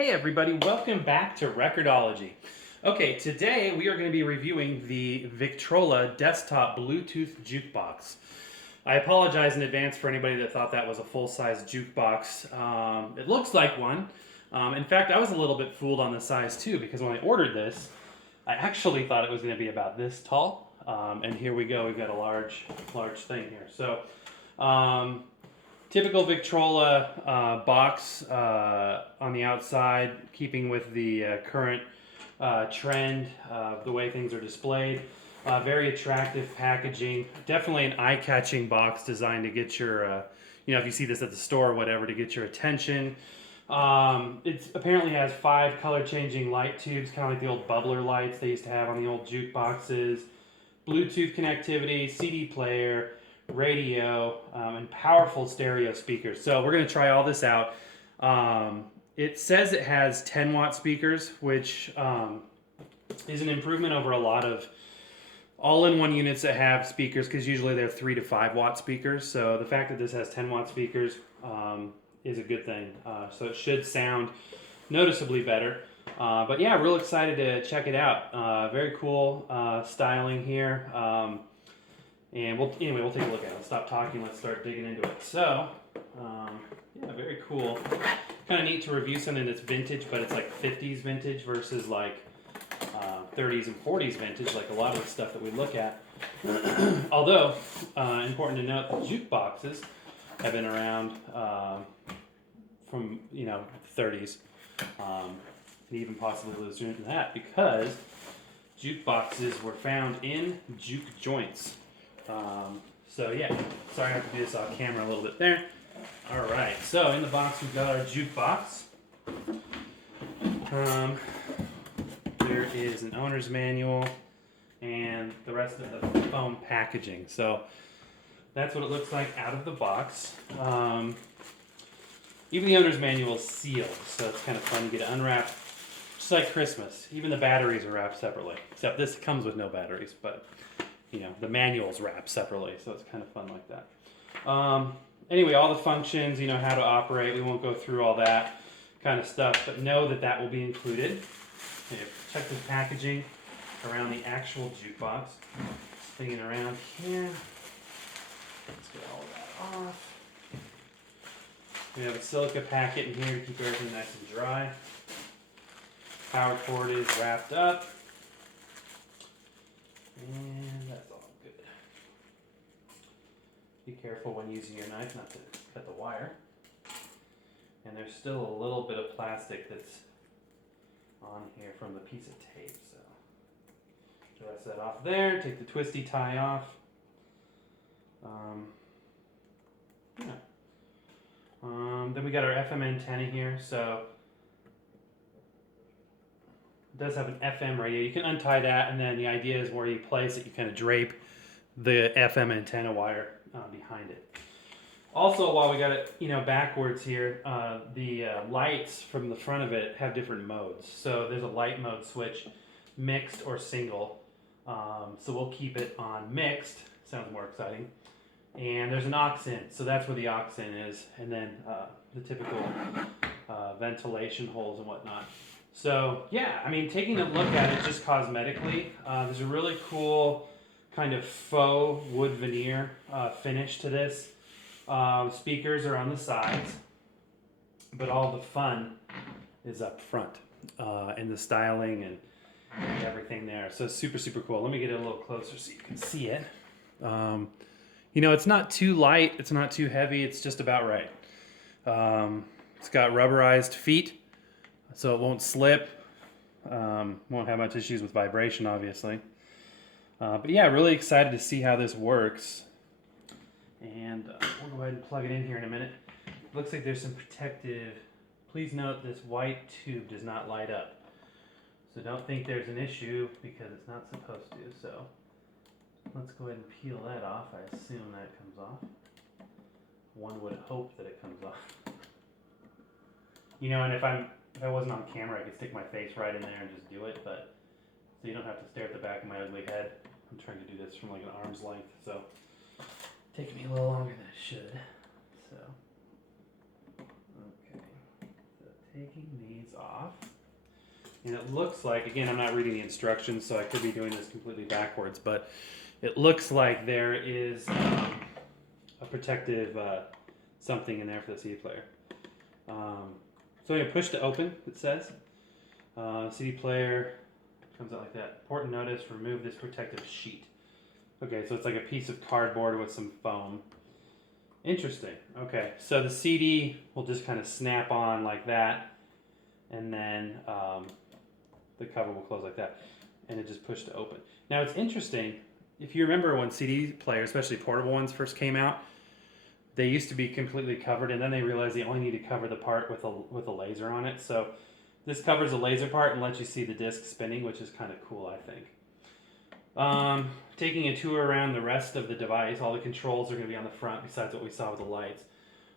Hey everybody, welcome back to Record-ology. Okay, today we are going to be reviewing the Victrola desktop Bluetooth jukebox. I apologize in advance for anybody that thought that was a full-size jukebox. It looks like one. In fact, I was a little bit fooled on the size too, because when I ordered this, I actually thought it was going to be about this tall. And here we go, we've got a large thing here. So, typical Victrola box on the outside, keeping with the current trend of the way things are displayed. Very attractive packaging. Definitely an eye-catching box designed to get your, if you see this at the store or whatever, to get your attention. It apparently has 5 color-changing light tubes, kind of like the old bubbler lights they used to have on the old jukeboxes. Bluetooth connectivity, CD player, radio, and powerful stereo speakers. So we're going to try all this out. It says it has 10 watt speakers, which is an improvement over a lot of all-in-one units that have speakers, because usually they're 3 to 5 watt speakers. So the fact that this has 10 watt speakers is a good thing. So it should sound noticeably better. But yeah, real excited to check it out. Very cool styling here. And we'll take a look at it. Let's stop talking. Let's start digging into it. So, yeah, very cool. Kind of neat to review something that's vintage, but it's like 50s vintage versus like 30s and 40s vintage, like a lot of the stuff that we look at. Although, important to note, the jukeboxes have been around from, 30s. And even possibly sooner than that, because jukeboxes were found in juke joints. So yeah, sorry I have to do this off camera a little bit there. All right, so in the box we've got our jukebox. There is an owner's manual and the rest of the foam packaging. So that's what it looks like out of the box. Even the owner's manual is sealed, so it's kind of fun to get it unwrapped. Just like Christmas, even the batteries are wrapped separately. Except this comes with no batteries, but the manual's wrapped separately, so it's kind of fun like that. Anyway, all the functions, how to operate, we won't go through all that kind of stuff, but know that that will be included. Okay, check the packaging around the actual jukebox. Swing it around here. Let's get all of that off. We have a silica packet in here to keep everything nice and dry. Power cord is wrapped up. And that's all good. Be careful when using your knife not to cut the wire. And there's still a little bit of plastic that's on here from the piece of tape. So rest that off there. Take the twisty tie off. Then we got our FM antenna here. So it does have an FM radio. You can untie that, and then the idea is where you place it, you kind of drape the FM antenna wire behind it. Also, while we got it, backwards here, the lights from the front of it have different modes. So there's a light mode switch, mixed or single. So we'll keep it on mixed. Sounds more exciting. And there's an aux in, so that's where the aux in is, and then the typical ventilation holes and whatnot. So yeah, taking a look at it just cosmetically, there's a really cool kind of faux wood veneer finish to this. Speakers are on the sides, but all the fun is up front, and the styling and everything there. So super, super cool. Let me get it a little closer so you can see it. It's not too light, it's not too heavy, it's just about right. It's got rubberized feet, so it won't slip. Won't have much issues with vibration, obviously. But yeah, really excited to see how this works. And we'll go ahead and plug it in here in a minute. Looks like there's some protective. Please note this white tube does not light up. So don't think there's an issue because it's not supposed to. So let's go ahead and peel that off. I assume that comes off. One would hope that it comes off. And if I wasn't on camera, I could stick my face right in there and just do it, but so you don't have to stare at the back of my ugly head. I'm trying to do this from like an arm's length, so taking me a little longer than it should. So, okay, so taking these off. And it looks like, again, I'm not reading the instructions, so I could be doing this completely backwards, but it looks like there is a protective something in there for the CD player. So I'm going to push to open, it says. CD player comes out like that. Important notice, remove this protective sheet. Okay, so it's like a piece of cardboard with some foam. Interesting. Okay, so the CD will just kind of snap on like that, and then the cover will close like that, and it just pushed to open. Now it's interesting, if you remember when CD players, especially portable ones, first came out, they used to be completely covered, and then they realized they only need to cover the part with a laser on it. So this covers the laser part and lets you see the disc spinning, which is kind of cool, I think. Taking a tour around the rest of the device, all the controls are going to be on the front besides what we saw with the lights.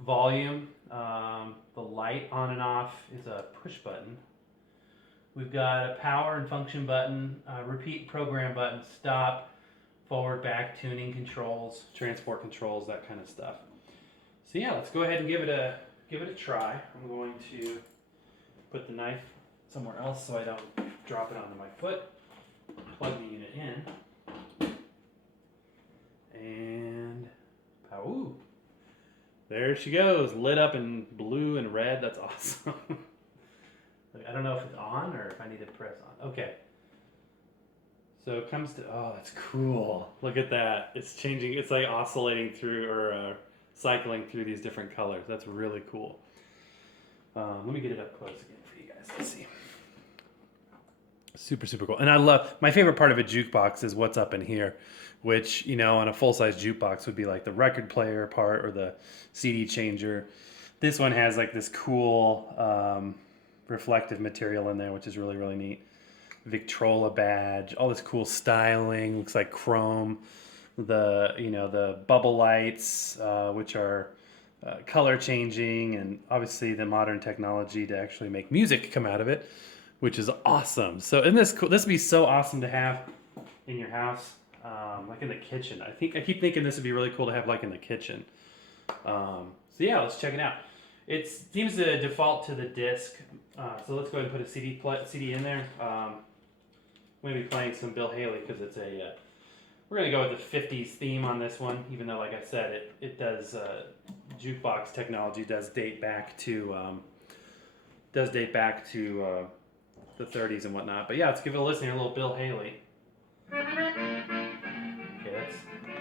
Volume, the light on and off is a push button. We've got a power and function button, repeat program button, stop, forward, back, tuning controls, transport controls, that kind of stuff. So yeah, let's go ahead and give it a try. I'm going to put the knife somewhere else so I don't drop it onto my foot. Plug the unit in. And, ooh, there she goes, lit up in blue and red. That's awesome. I don't know if it's on or if I need to press on. Okay. So it comes to, oh, that's cool. Look at that. It's changing. It's like oscillating through or cycling through these different colors. That's really cool. Let me get it up close again for you guys. Let's see. Super, super cool. And I love, my favorite part of a jukebox is what's up in here, which, you know, on a full-size jukebox would be like the record player part or the CD changer. This one has like this cool reflective material in there, which is really, really neat. Victrola badge, all this cool styling, looks like chrome. The bubble lights, which are color changing, and obviously the modern technology to actually make music come out of it, which is awesome. So isn't this cool? This would be so awesome to have in your house, like in the kitchen. I keep thinking this would be really cool to have like in the kitchen. So yeah, let's check it out. It seems to default to the disc. So let's go ahead and put a CD in there. I'm going to be playing some Bill Haley because it's we're going to go with the 50s theme on this one, even though, like I said, it does, jukebox technology does date back to the 30s and whatnot. But yeah, let's give it a listen here, a little Bill Haley. Okay,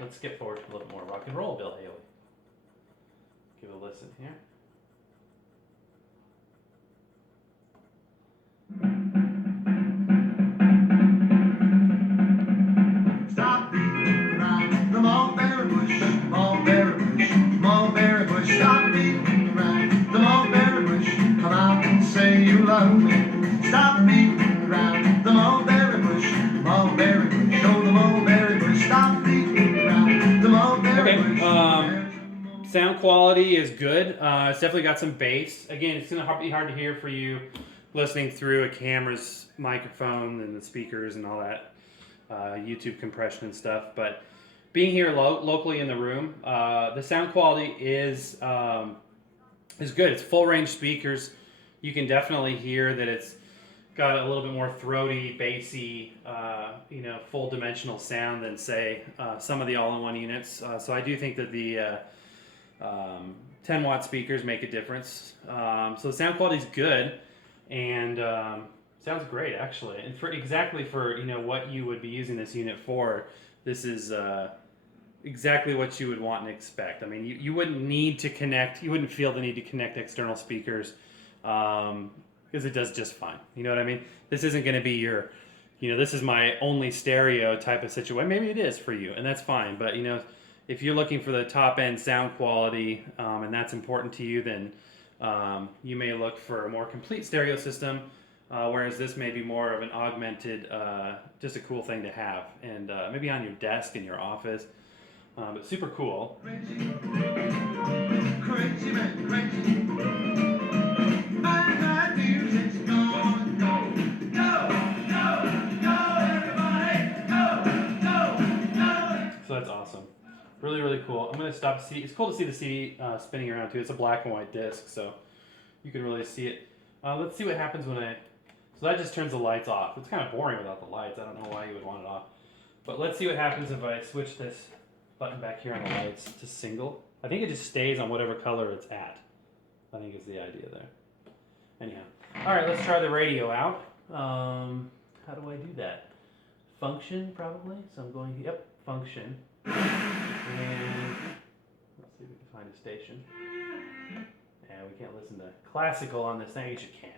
let's skip forward to a little more rock and roll Bill Haley. Give it a listen here. Stop beating around the mulberry bush, mulberry bush, mulberry bush. Stop beating around the mulberry bush. Come out and say you love me. Stop beating around the mulberry bush, mulberry bush. Oh, the mulberry bush. Stop beating around the mulberry bush. Sound quality is good. It's definitely got some bass. Again, it's going to be hard to hear for you listening through a camera's microphone and the speakers and all that. YouTube compression and stuff, but being here locally in the room, the sound quality is good. It's full range speakers. You can definitely hear that it's got a little bit more throaty, bassy, full dimensional sound than say some of the all-in-one units. So I do think that the 10-watt speakers make a difference. So the sound quality is good, and sounds great, actually. And for what you would be using this unit for, this is exactly what you would want and expect. I mean, you wouldn't need to connect, you wouldn't feel the need to connect external speakers because it does just fine. You know what I mean? This isn't going to be your, this is my only stereo type of situation. Maybe it is for you, and that's fine. But, if you're looking for the top-end sound quality and that's important to you, then you may look for a more complete stereo system. Whereas this may be more of an augmented, just a cool thing to have, and maybe on your desk in your office, but super cool. Crazy, crazy man, crazy. My music's gonna go, everybody, go. So that's awesome. Really, really cool. I'm going to stop the CD. It's cool to see the CD spinning around too. It's a black and white disc, so you can really see it. Let's see what happens when I... So that just turns the lights off. It's kind of boring without the lights. I don't know why you would want it off. But let's see what happens if I switch this button back here on the lights to single. I think it just stays on whatever color it's at. I think is the idea there. Anyhow. All right, let's try the radio out. How do I do that? Function, probably. So I'm going, yep, function. And let's see if we can find a station. And we can't listen to classical on this thing. I guess you can.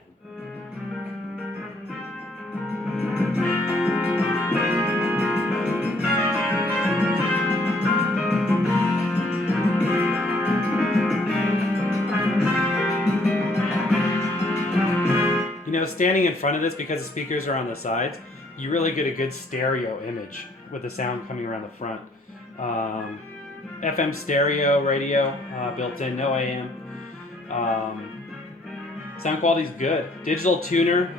You know, standing in front of this, because the speakers are on the sides, you really get a good stereo image with the sound coming around the front. FM stereo radio built in, no AM. Sound quality's good. Digital tuner.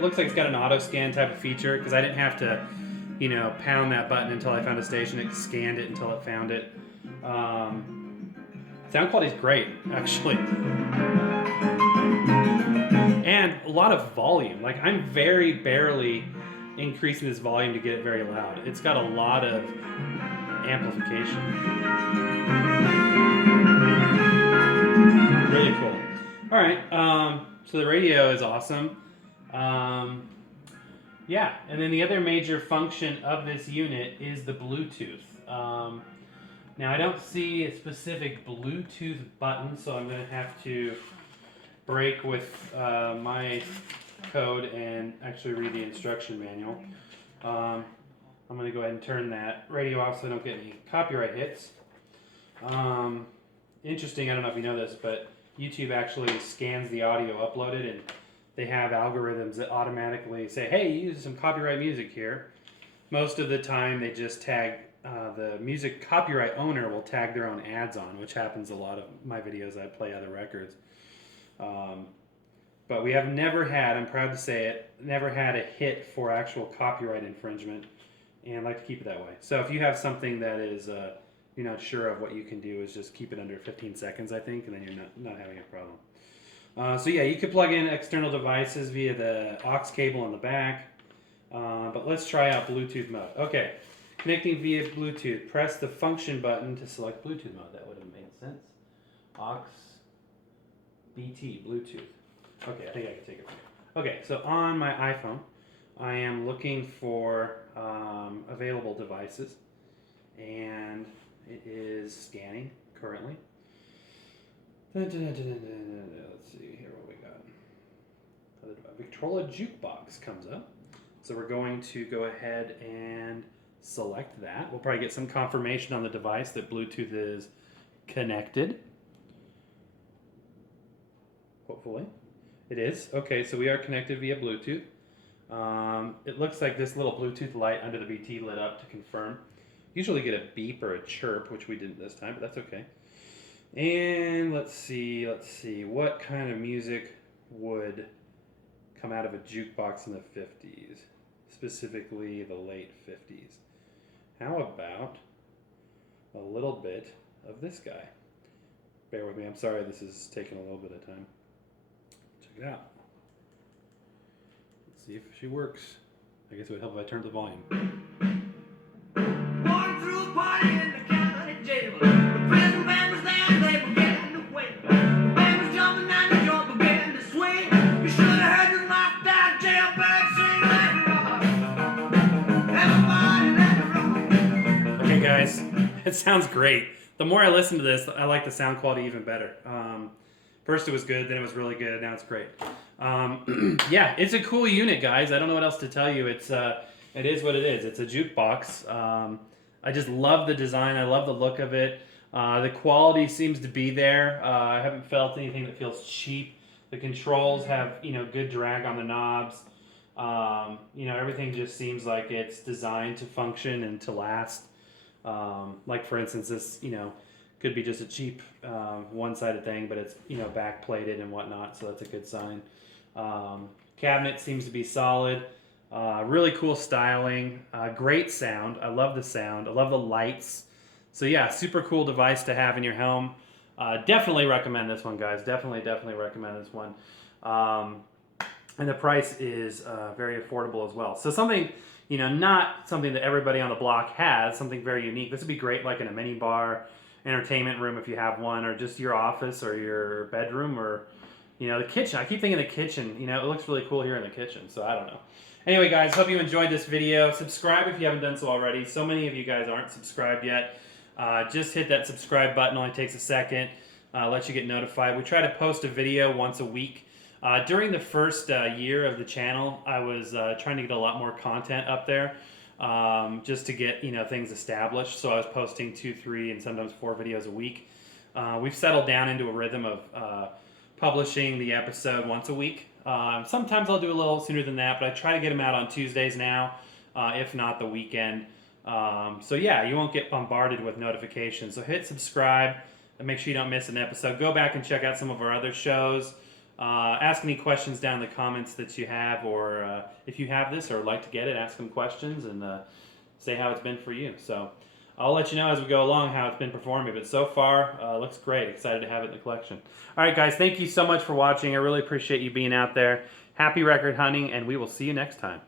Looks like it's got an auto scan type of feature because I didn't have to, you know, pound that button until I found a station. It scanned it until it found it. Sound quality's great, actually. And a lot of volume. Like, I'm very barely increasing this volume to get it very loud. It's got a lot of amplification. Really cool. All right, so the radio is awesome. Yeah, and then the other major function of this unit is the Bluetooth. Now I don't see a specific Bluetooth button, so I'm going to have to break with my code and actually read the instruction manual. I'm going to go ahead and turn that radio off so I don't get any copyright hits. Interesting, I don't know if you know this, but YouTube actually scans the audio uploaded, and they have algorithms that automatically say, hey, you use some copyright music here. Most of the time they just tag, the music copyright owner will tag their own ads on, which happens a lot of my videos I play other records. But we have never had, I'm proud to say it, never had a hit for actual copyright infringement, and I'd like to keep it that way. So if you have something that is you're not sure of, what you can do is just keep it under 15 seconds, I think, and then you're not having a problem. So yeah, you could plug in external devices via the aux cable on the back, but let's try out Bluetooth mode. Okay, connecting via Bluetooth. Press the function button to select Bluetooth mode. That would have made sense. Aux, BT, Bluetooth. Okay, I think I can take it from here. Okay, so on my iPhone, I am looking for available devices, and it is scanning currently. Let's see here what we got. Victrola Jukebox comes up. So we're going to go ahead and select that. We'll probably get some confirmation on the device that Bluetooth is connected. Hopefully. It is. Okay, so we are connected via Bluetooth. It looks like this little Bluetooth light under the BT lit up to confirm. Usually get a beep or a chirp, which we didn't this time, but that's okay. And let's see, what kind of music would come out of a jukebox in the 50s, specifically the late 50s. How about a little bit of this guy? Bear with me, I'm sorry this is taking a little bit of time. Check it out. Let's see if she works. I guess it would help if I turned the volume. Walking through a party in the county jail. The prison band was there, they began to wail. The band was jumping and the joint began to swing. You should have heard the knocked out jailbird sing that rock. Everybody let it rock. Okay, Guys, it sounds great. The more I listen to this, I like the sound quality even better. First it was good, then it was really good, now it's great. Yeah, it's a cool unit, guys. I don't know what else to tell you. It is what it is. It's a jukebox. I just love the design. I love the look of it. The quality seems to be there. I haven't felt anything that feels cheap. The controls have, good drag on the knobs. Everything just seems like it's designed to function and to last. Like for instance, this, could be just a cheap one-sided thing, but it's, back-plated and whatnot, so that's a good sign. Cabinet seems to be solid. Really cool styling. Great sound. I love the sound. I love the lights. So yeah, super cool device to have in your home. Definitely recommend this one, guys. Definitely recommend this one. And the price is very affordable as well. So something, not something that everybody on the block has, something very unique. This would be great like in a mini bar, entertainment room if you have one, or just your office or your bedroom, or the kitchen. I keep thinking the kitchen, it looks really cool here in the kitchen, so I don't know. Anyway, guys, hope you enjoyed this video. Subscribe if you haven't done so already. So many of you guys aren't subscribed yet. Just hit that subscribe button. Only takes a second. Lets you get notified. We try to post a video once a week. During the first year of the channel, I was trying to get a lot more content up there, just to get things established. So I was posting 2, 3, and sometimes 4 videos a week. We've settled down into a rhythm of publishing the episode once a week. Sometimes I'll do a little sooner than that, but I try to get them out on Tuesdays now, if not the weekend. So yeah, you won't get bombarded with notifications. So hit subscribe and make sure you don't miss an episode. Go back and check out some of our other shows. Ask any questions down in the comments that you have, or if you have this or like to get it, ask them questions and say how it's been for you. So I'll let you know as we go along how it's been performing, but so far looks great. Excited to have it in the collection. All right, guys, thank you so much for watching. I really appreciate you being out there. Happy record hunting, and we will see you next time.